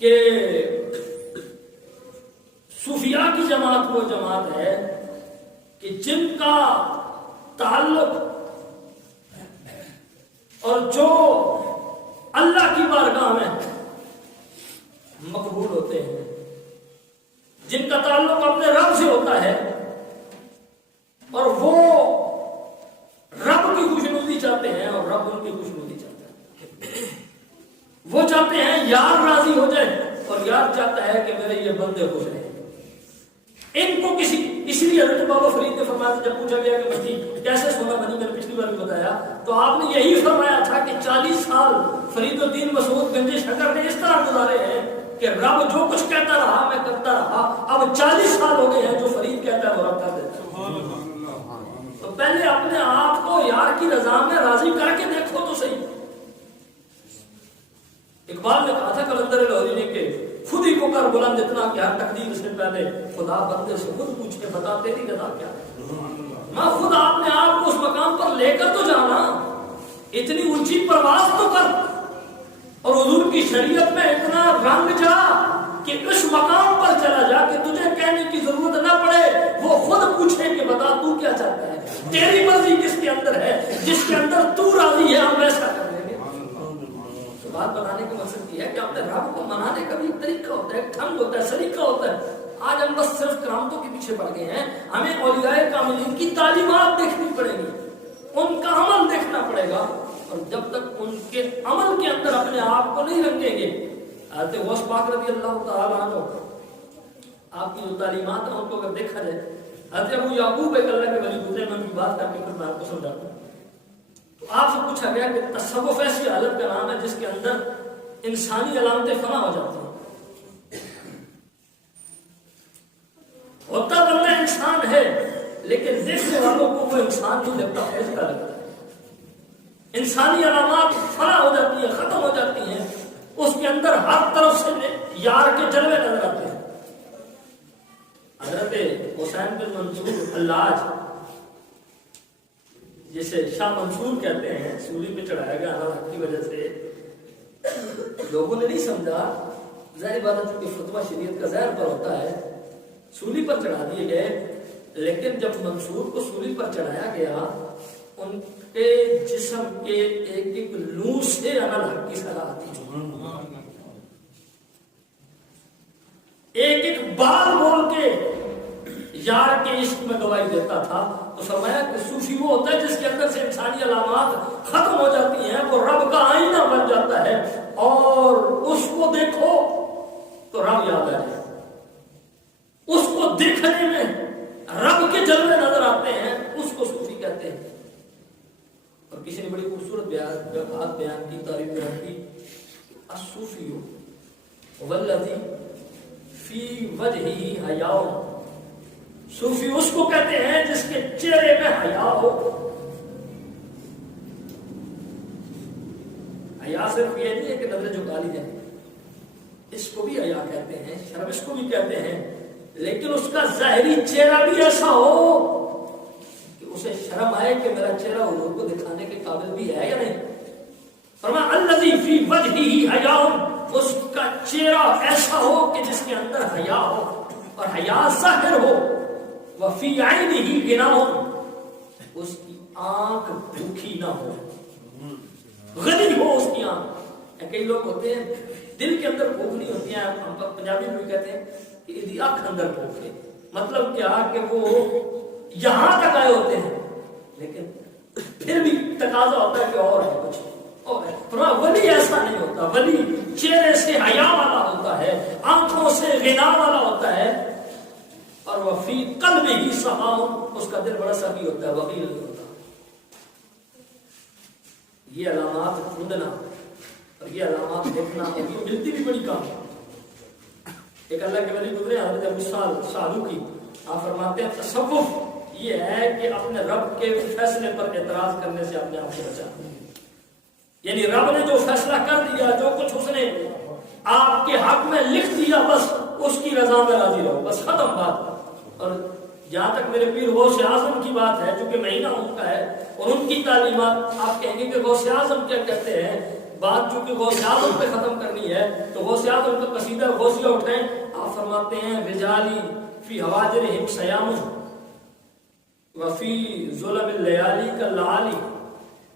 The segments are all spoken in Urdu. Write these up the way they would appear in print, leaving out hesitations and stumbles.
کہ صوفیاء کی جماعت وہ جماعت ہے کہ جن کا تعلق اور جو اللہ کی بارگاہ میں مقبول ہوتے ہیں، جن کا تعلق اپنے رب سے ہوتا ہے اور وہ رب کی خوشنودی چاہتے ہیں اور رب ان کی خوشنودی چاہتا ہے۔ وہ چاہتے ہیں یار راضی ہو جائے اور یار چاہتا ہے کہ میرے یہ بندے خوش رہیں۔ ان کو اس لیے حضرت بابا فرید نے فرمایا، جب پوچھا گیا کہ بھائی کیسے سونا بنی، میں نے پچھلی بار بھی بتایا، تو آپ نے یہی فرمایا تھا کہ 40 سال فرید الدین مسعود گنج شکر نے اس طرح گزارے ہیں کہ رب جو کچھ کہتا رہا میں کرتا رہا، اب 40 سال ہو گئے ہیں جو فرید کہتا ہے وہ رب کر دیتا ہے۔ تو پہلے اپنے آپ کو یار کی رضا میں راضی کر کے دیکھو تو صحیح۔ اقبال نے کہا تھا قلندر لاہوری نے کہ خود ہی کو کر بلند اتنا کہ ہر تقدیر سے پہلے خدا بندے سے خود پوچھے بتا تیری رضا کیا ہے۔ میں خود اپنے آپ کو اس مقام پر لے کر تو جانا، اتنی اونچی پرواز تو کر، اور حضور کی شریعت میں اتنا رنگ جا کہ اس مقام پر چلا جا کہ تجھے کہنے کی ضرورت نہ پڑے، وہ خود پوچھے کہ بتا تو کیا چاہتا ہے، تیری مرضی کس کے اندر ہے، جس کے اندر تو راضی ہے ہم ویسا کر لیں گے۔ بات بتانے کا مقصد یہ ہے کہ اپنے رب کو منانے کا بھی ایک طریقہ ہوتا ہے، ایک ڈھنگ ہوتا ہے، سلیقہ ہوتا ہے۔ آج ہم بس صرف کرامتوں کے پیچھے پڑ گئے ہیں، ہمیں اولیاء کاملین کی تعلیمات دیکھنی پڑے گی، ان کا عمل دیکھنا پڑے گا، اور جب تک ان کے عمل کے اندر اپنے آپ کو نہیں رنگیں گے۔ حضرت غوث پاک رضی اللہ تعالیٰ عنہ آپ کی جو تعلیمات ہیں ان کو اگر دیکھا جائے، حضرت ابو یعقوب ایک اللہ کے ولی گزرے، میں ان کی بات کر کے پھر میں آپ کو سمجھاتا ہوں۔ تو آپ سے پوچھا گیا کہ تصوف ایسی حالت کا نام ہے جس کے اندر انسانی علامتیں فنا ہو جاتی ہیں۔ ہوتا بندہ انسان ہے لیکن دیکھنے والوں کو وہ انسان نہیں لگتا، فرشتہ لگتا ہے۔ انسانی علامات فنا ہو جاتی ہیں، ختم ہو جاتی ہیں، اس کے اندر ہر طرف سے یار کے جلوے نظر آتے ہیں۔ حضرت حسین بن منصور حلاج، جسے شاہ منصور کہتے ہیں، سولی پہ چڑھایا گیا حق کی وجہ سے لوگوں نے نہیں سمجھا، ظاہر بات ہے کہ فتویٰ شریعت کا زہر پر ہوتا ہے، سولی پر چڑھا دیے گئے، لیکن جب منصور کو سولی پر چڑھایا گیا ان کے جسم کے ایک ایک لو سے حق کی صلاح آتی ہے، ایک ایک بال بول کے یار کے عشق میں گواہی دیتا تھا۔ تو فرمایا کہ صوفی وہ ہوتا ہے جس کے اندر سے انسانی علامات ختم ہو جاتی ہیں، وہ رب کا آئینہ بن جاتا ہے، اور اس کو دیکھو تو رب یاد آ جائے، اس کو دیکھنے میں رب کے جلوے نظر آتے ہیں، اس کو صوفی کہتے ہیں۔ اور کسی نے بڑی خوبصورت بات بیان کی، تعریف بیان کی، الصوفی والذی فی وجہہ حیاء، صوفی اس کو کہتے ہیں جس کے چہرے میں حیا ہو۔ حیا صرف یہ نہیں ہے کہ نظریں جھکا لی جائیں، اس کو بھی حیا کہتے ہیں، شرم اس کو بھی کہتے ہیں، لیکن اس کا ظاہری چہرہ بھی ایسا ہو کہ اسے شرم آئے کہ میرا چہرہ حضور کو دکھانے کے قابل بھی ہے یا نہیں۔ فرمایا الذی فی وجہہ حیا، اس کا چہرہ ایسا ہو کہ جس کے اندر حیا ہو، اور حیا ظاہر ہو، وفی عینہ غنا، اس کی آنکھ بھوکی نہ ہو، غنی ہو اس کی آنکھ۔ کئی لوگ ہوتے ہیں دل کے اندر بھوک نہیں ہوتی ہیں، ہم پنجابی میں بھی کہتے ہیں کہ ادھی آنکھ اندر بھوک ہے، مطلب کیا کہ وہ یہاں تک آئے ہوتے ہیں لیکن پھر بھی تقاضا ہوتا ہے کہ اور ہے کچھ اور ہے۔ ولی ایسا نہیں ہوتا، ولی چہرے سے حیا والا ہوتا ہے، آنکھوں سے غنا والا ہوتا ہے، اور وہ فی قلب ہی سخاء، اس کا دل بڑا سخی ہوتا ہے، وکیل نہیں ہوتا۔ یہ علامات ڈھونڈنا اور یہ علامات دیکھنا، اور یہ ملتی بھی بڑی کام ہے۔ ایک اللہ کے ولی گزرے حضرت ابو سعدو کی، آپ فرماتے ہیں تصوف یہ ہے کہ اپنے رب کے فیصلے پر اعتراض کرنے سے اپنے آپ کو بچانا، یعنی رب نے جو فیصلہ کر دیا، جو کچھ اس نے آپ کے حق میں لکھ دیا، بس اس کی رضا میں راضی رہو، بس ختم بات۔ اور جہاں تک میرے پیر غوث اعظم کی بات ہے، چونکہ مہینہ ان کا ہے اور ان کی تعلیمات، آپ کہیں گے کہ غوث اعظم کیا کہتے ہیں بات چونکہ غوث اعظم پہ ختم کرنی ہے تو غوث اعظم کا قصیدہ غوثیہ اٹھائیں. آپ فرماتے ہیں رجالی فی حواجرہم سیام وفی ظلم اللیالی کالعالی.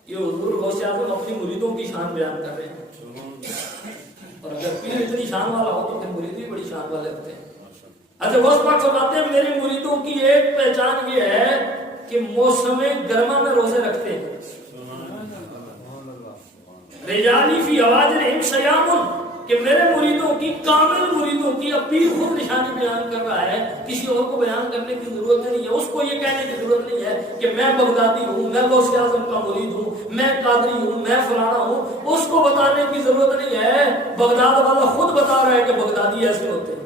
یہ حضور غوث اعظم اپنی مریدوں کی شان بیان کر رہے ہیں. اور اگر پیر اتنی شان والا ہو تو پھر مرید بھی بڑی شان والے ہوتے ہیں. اچھا غوث پاک فرماتے ہیں میرے مریدوں کی ایک پہچان یہ ہے کہ موسم گرما میں روزے رکھتے ہیں. رجالی فی حواجرہم سیام کہ میرے مریدوں کی کامل مریدوں کی اب پیر خود نشانی بیان کر رہا ہے, کسی اور کو بیان کرنے کی ضرورت نہیں ہے. اس کو یہ کہنے کی ضرورت نہیں ہے کہ میں بغدادی ہوں, میں غوث اعظم کا مرید ہوں, میں قادری ہوں, میں فلانا ہوں. اس کو بتانے کی ضرورت نہیں ہے, بغداد والا خود بتا رہا ہے کہ بغدادی ایسے ہوتے ہیں.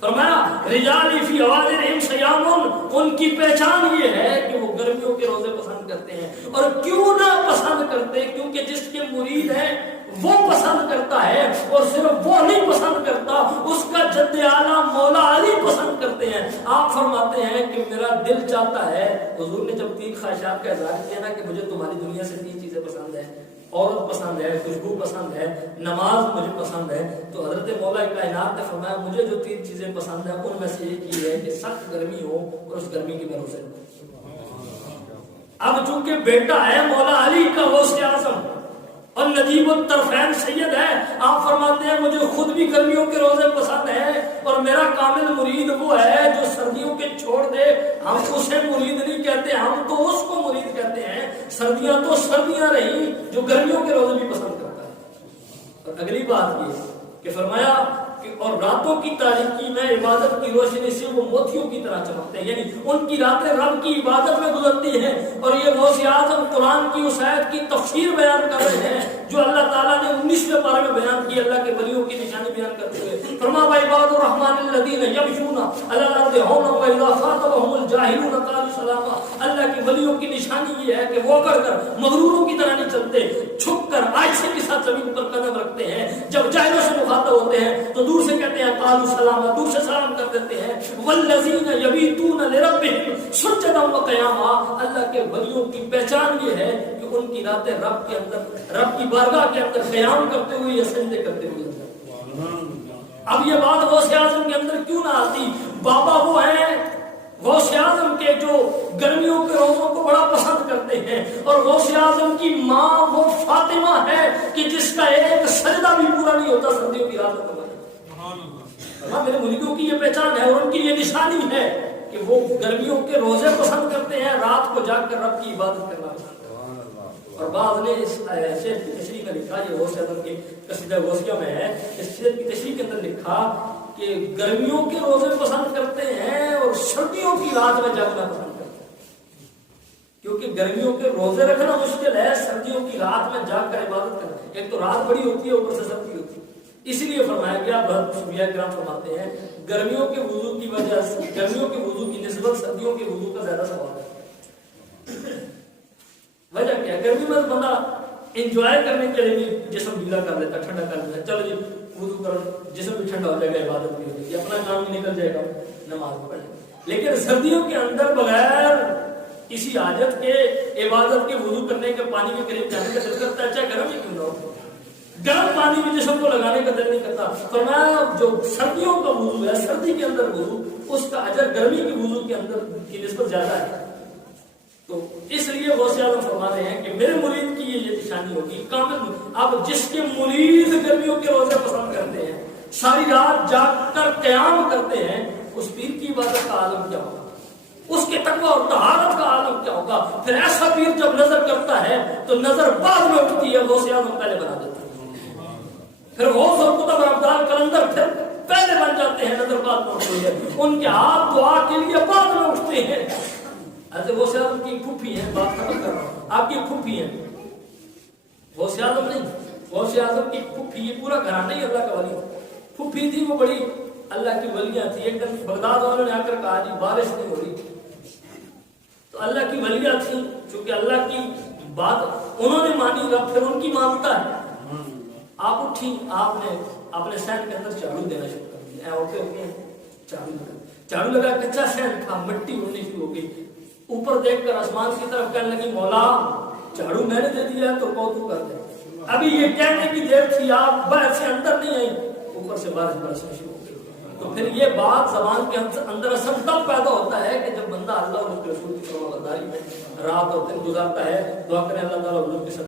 فرمایا رجالی فی حواجرہم سیام, ان کی پہچان یہ ہے کہ وہ گرمیوں کے روزے پسند کرتے ہیں. اور کیوں نہ پسند کرتے, کیونکہ جس کے مرید ہیں وہ پسند کرتا ہے, اور صرف وہ نہیں پسند کرتا, اس کا جد اعلیٰ مولا علی پسند کرتے ہیں. آپ فرماتے ہیں کہ میرا دل چاہتا ہے, حضور نے جب 3 خواہشات کا اظہار کیا نا کہ مجھے تمہاری دنیا سے 3 چیزیں پسند ہیں, عورت پسند ہے, خوشبو پسند ہے, نماز مجھے پسند ہے, تو حضرت مولا کائنات نے فرمایا مجھے جو 3 چیزیں پسند ہیں ان میں سے ایک یہ ہے کہ سخت گرمی ہو اور اس گرمی کی میں روزے رکھوں. اب چونکہ بیٹا ہے مولا علی کا غوث اعظم اور نجیب الطرفین سید ہے, آپ فرماتے ہیں مجھے خود بھی گرمیوں کے روزے پسند ہیں, اور میرا کامل مرید وہ ہے جو سردیوں کے چھوڑ دے. ہم اسے مرید نہیں کہتے, ہم تو اس کو مرید کہتے ہیں. سردیاں تو سردیاں رہی, جو گرمیوں کے روزے بھی پسند کرتا ہے. اور اگلی بات یہ کہ فرمایا کہ اور راتوں کی تاریکی میں عبادت کی روشنی سے وہ موتیوں کی طرح چمکتے ہیں, یعنی ان کی راتیں رب کی عبادت میں گزرتی ہیں. اور یہ غوث اعظم قرآن کی اس آیت کی تفسیر بیان کر رہے ہیں جو اللہ تعالیٰ نے 19ویں پارے میں بیان کی, اللہ کے ولیوں کی نشانی بیان کرتے ہوئے. فرمایا وعباد الرحمن الذین یمشون علی الارض ہونا واذا خاطبهم الجاہلون قالوا سلاما. اللہ کے ولیوں کی نشانی یہ ہے کہ وہ اکڑ کر مغروروں کی طرح نہیں چلتے, چھپ کر عاجزی کے ساتھ زمین پر قدم رکھتے ہیں. جب جاہلوں سے مخاطب ہوتے ہیں تو دور سے کہتے ہیں قالوا سلاما, دور سے سلام کر دیتے ہیں. والذین یبیتون لربهم سجدا وقیاما. اللہ کے ولیوں کی پہچان یہ ہے کہ ان کی راتیں رب کے اندر, رب کی بارگاہ کے اندر قیام کرتے ہوئے یا سجدے کرتے ہوئے. اب یہ بات غوث اعظم کے اندر کیوں نہ آتی؟ بابا وہ ہیں غوث اعظم کے جو گرمیوں کے روزوں کو بڑا پسند کرتے ہیں, اور غوث اعظم کی ماں وہ فاطمہ ہے کہ جس کا ایک سجدہ بھی پورا نہیں ہوتا سردیوں کی راتوں میں. میرے مریدوں کی یہ پہچان ہے اور ان کی یہ نشانی ہے کہ وہ گرمیوں کے روزے پسند کرتے ہیں, رات کو جاگ کر رب کی عبادت کرنا پسند کرتے ہیں. اور بعض نے اس شعر کی تشریح میں لکھا, یہ غوث اعظم کی قصیدہ غوثیہ میں ہے, اس شعر کی تشریح کے اندر لکھا کہ گرمیوں کے روزے پسند کرتے ہیں اور سردیوں کی رات میں جاگنا پسند کرتے ہیں. کیونکہ گرمیوں کے روزے رکھنا مشکل ہے, سردیوں کی رات میں جاگ کر عبادت کرنا. ایک تو رات بڑی ہوتی ہے, اوپر سے سردی ہوتی ہے. اسی لیے فرمایا گیا, صوفیاء کرام فرماتے ہیں گرمیوں کے وضو کی وجہ سے, گرمیوں کے وضو کی نسبت سردیوں کے وضو کا زیادہ ثواب ہے. وجہ کیا ہے؟ گرمی میں بندہ انجوائے کرنے کے لیے جسم ڈھیلا کر لیتا, ٹھنڈا کر لیتا, چلو جی وضو کرو, جسم بھی ٹھنڈا ہو جائے گا, عبادت بھی ہو جائے گی, اپنا کام بھی نکل جائے گا, نماز پڑھ لیں. لیکن سردیوں کے اندر بغیر کسی حاجت کے عبادت کے وضو کرنے کے پانی کے قریب جانے کا دل کرتا ہے, چاہے گرم ہی کیوں نہ ہو. گرم پانی بھی جسم کو لگانے کا دل نہیں کرتا. فرمایا جو سردیوں کا وضو ہے, سردی کے اندر وضو, اس کا اجر گرمی کے وضو کے اندر کی نسبت زیادہ ہے. تو اس لیے غوث اعظم فرما رہے ہیں کہ میرے مرید کی یہ نشانی ہوگی کامل. اب جس کے مرید گرمیوں کے روزے پسند کرتے ہیں, ساری رات جاگ کر قیام کرتے ہیں, اس پیر کی عبادت کا عالم کیا ہوگا, اس کے تقوی اور طہارت کا عالم کیا ہوگا. پھر ایسا پیر جب نظر کرتا ہے تو نظر بعد میں اٹھتی ہے, غوث اعظم پہلے بنا دیتا ہے. پھر غوث اور قطب ابدال کلندر پھر پہلے بن جاتے ہیں, نظر بعد میں اٹھتی ہے. ان کے ہاتھ دعا کے لیے بعد میں اٹھتے ہیں. ایسے غوث اعظم کی پھوپھی ہیں, بات ختم کر رہا ہوں, آپ کی پھوپھی ہیں, غوث اعظم نہیں, غوث اعظم کی پھوپھی, یہ پورا گھرانہ ہی اللہ کا ولی پھوپھی تھی, وہ بڑی اللہ کی ولیاں تھی. ایک دن بغداد والوں نے آ کر کہا جی بارش نہیں ہو رہی, تو اللہ کی ولیاں تھی, چونکہ اللہ کی بات انہوں نے مانی, رب پھر ان کی مانتا ہے. آپ اٹھی, آپ نے اپنے سین کے اندر چاڑو دینا شروع کر دیا. ہوتے ہوتے چاڑو لگا, کچا سین تھا, مٹی اڑنی شروع ہو گئی. اوپر دیکھ کر آسمان کی طرف کہنے لگی مولا چاڑو میں نے دے دیا تو کو تو کر دے. ابھی یہ کہنے کی دیر تھی آپ باہر سے اندر نہیں آئی، اوپر سے بارش برسنا شروع ہو گئی۔ تو پھر یہ بات زبان کے اندر اثر تب پیدا ہوتا ہے کہ جب بندہ اللہ اور اس کے رسول کی فرمانبرداری میں رات اور دن گزارتا ہے۔ دعا کریں اللہ تعالیٰ حضور کے